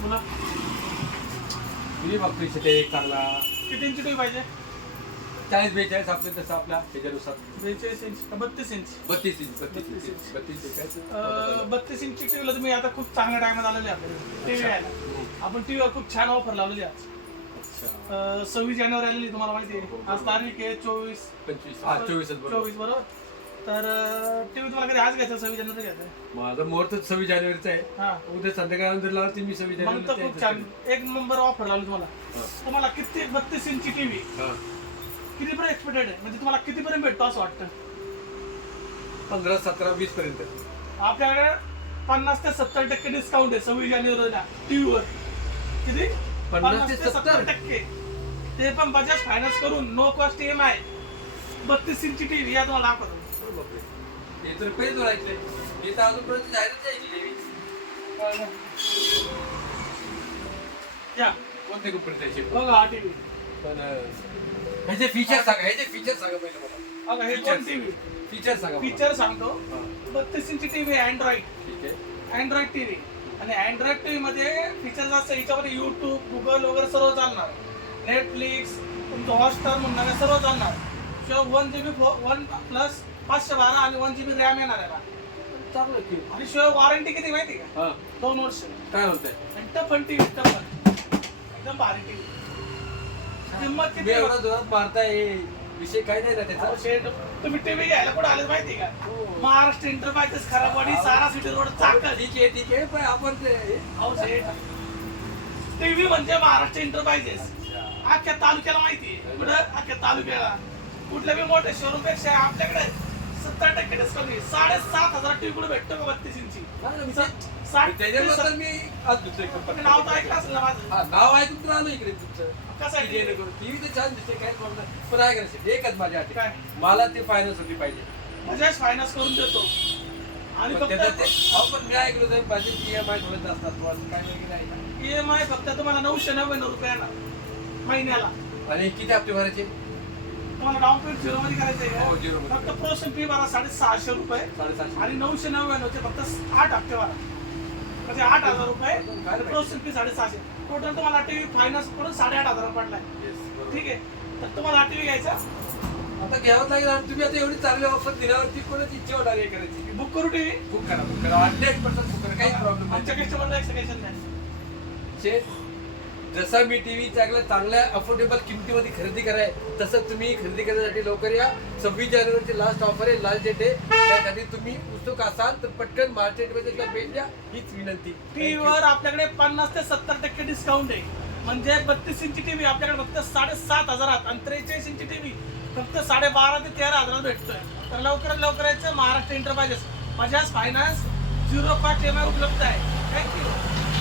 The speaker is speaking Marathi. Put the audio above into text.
बोला टीव्ही बघतो इथे एक चांगला किती इंची टीव्ही पाहिजे? 40-42 आपले तसं आपल्या ह्याच्यानुसार 42 इंच का 32 इंच? 32 इंच 32 इंची टीव्हीला तुम्ही आता खूप चांगल्या टायमात आलेले आपल्याला टीव्ही घ्यायला. आपण टीव्हीवर खूप छान ऑफर लावलेली आज. 26 जानेवारी आलेली तुम्हाला माहिती आहे. आज तारीख आहे 24 24 बरोबर. तर टीव्ही तुम्हाला कधी आज घ्यायचा 26 जानेवारी घ्यायचा? माझा मुहूर्त 26 जानेवारीचा आहे. हा उद्या संध्याकाळनंतर लावते मी 26 मग तर खूप छान एक नंबर ऑफर लावली तुम्हाला. तुम्हाला किती 32 इंची टीव्ही कितीपर्यंत एक्सपेक्टेड आहे, म्हणजे तुम्हाला कितीपर्यंत भेटतो असं वाटतं? 15, 17, 20 पर्यंत आपल्याकडे 50 ते 70% डिस्काउंट आहे 26 जानेवारीला टीव्हीवर. किती? 50 ते 70%. ते पण बजाज फायनान्स करून नो कॉस्ट EMI 32 इंची टीव्ही या तुम्हाला दाखवतो. हे तर पहिलेच राहायचंय. हे तर अजूनपर्यंत जाहिरात द्यायची. या कोणत्या कंपनीचे बघा हा टीव्ही. पण ह्याचे फीचर सांगा पहिले मला. बघा हे कोण टीव्ही? फीचर सांगा. फीचर सांगतो. 32 इंची टीव्ही अँड्रॉइड. ठीक आहे. अँड्रॉइड टीव्ही आणि अँड्रॉइड टीव्ही मध्ये फीचर्स असतं. याच्यामध्ये युट्यूब, गुगल वगैरे सर्व चालणार. नेटफ्लिक्स, तुमचं हॉटस्टार म्हणणार सर्व चालणार. शिवाय 1 GB 1 + 512 आणि 1 GB रॅम येणार आहे. चांगलं की. आणि शिवाय वॉरंटी किती माहिती का? हा 2 वर्ष. काय म्हणताय? आणि टफन टीव्ही टफन एकदम भारी टीव्ही. किंमत किती? एवढा जोरात मारताय विषय काय नाही ना त्याचा. शेट तुम्ही टीव्ही घ्यायला कुठे आले माहिती का? महाराष्ट्र एंटरप्राइजेस खराबवाडी सारा सिटी रोड चाकण. ठीक आहे पण आपण ते अहो शेट टीव्ही म्हणजे महाराष्ट्र एंटरप्राइजेस अख्ख्या तालुक्याला माहिती आहे. कुठं? अख्ख्या तालुक्याला कुठल्या बी मोठ्या शोरूम पेक्षा आपल्याकडे 70% डिस्काउंट आहे. 7,500 टीव्ही कुठे भेटतो का 32 इंची? त्याच्याबद्दल मी आज दुसरं तुम्ही नाव तर ऐकलं असेल ना माझं. नाव ऐकून तर आलो इकडे तुमचं. कसं आहे ते? टीव्ही तर छान दिसते काय प्रॉब्लेम नाही. पण काय करायचं एकच माझ्या हाती काय? मला ते फायनान्स होती पाहिजे. बजाज फायनान्स करून देतो. आणि पण फक्त त्याचं ते पण मी ऐकलं तर पाहिजे EMI थोडे जास्त असतात काय वगैरे आहे का? EMI फक्त तुम्हाला 999 रुपयाला महिन्याला. आणि किती हप्ते भरायचे? तुम्हाला डाऊन पेमेंट 0 मध्ये करायचं हो, आहे 0 का? मध्ये. फक्त प्रोसेसिंग फी भरा 650 रुपये 750. आणि 999 चे फक्त 8 हप्ते भरा म्हणजे 8,000 रुपये. Processing fee 650. टोटल तुम्हाला टीव्ही फायनान्स करून 8,500 पडलाय. ठीक आहे. तर तुम्हाला टीव्ही घ्यायचा आता घ्यावं लागेल. आणि तुम्ही आता एवढी चांगली ऑफर दिल्यावरती कोणाची इच्छा होणार आहे करायची? बुक करू टीव्ही. बुक करा 100% बुक करा काहीच प्रॉब्लेम आमच्या नाही. कस्टमरला एक्सपेक्टेशन नाही. जसा मी टीव्ही चांगल्या अफोर्डेबल किमतीमध्ये खरेदी कराय तसं तुम्ही खरेदी करण्यासाठी लवकर या. 26 जानेवारीची लास्ट ऑफर आहे, लास्ट डेट आहे. त्यासाठी तुम्ही उत्सुक असाल तर पटकन मार्केटमध्ये भेट द्या हीच विनंती. टीव्हीवर आपल्याकडे 50 ते 70% डिस्काउंट आहे. म्हणजे 32 इंची टीव्ही आपल्याकडे फक्त 7,500 आणि 43 इंची टीव्ही फक्त 12,500 ते 13,000 भेटतोय. तर लवकरात लवकर यायचं. Maharashtra enterprises Bajaj finance 0% EMI उपलब्ध आहे. थँक्यू.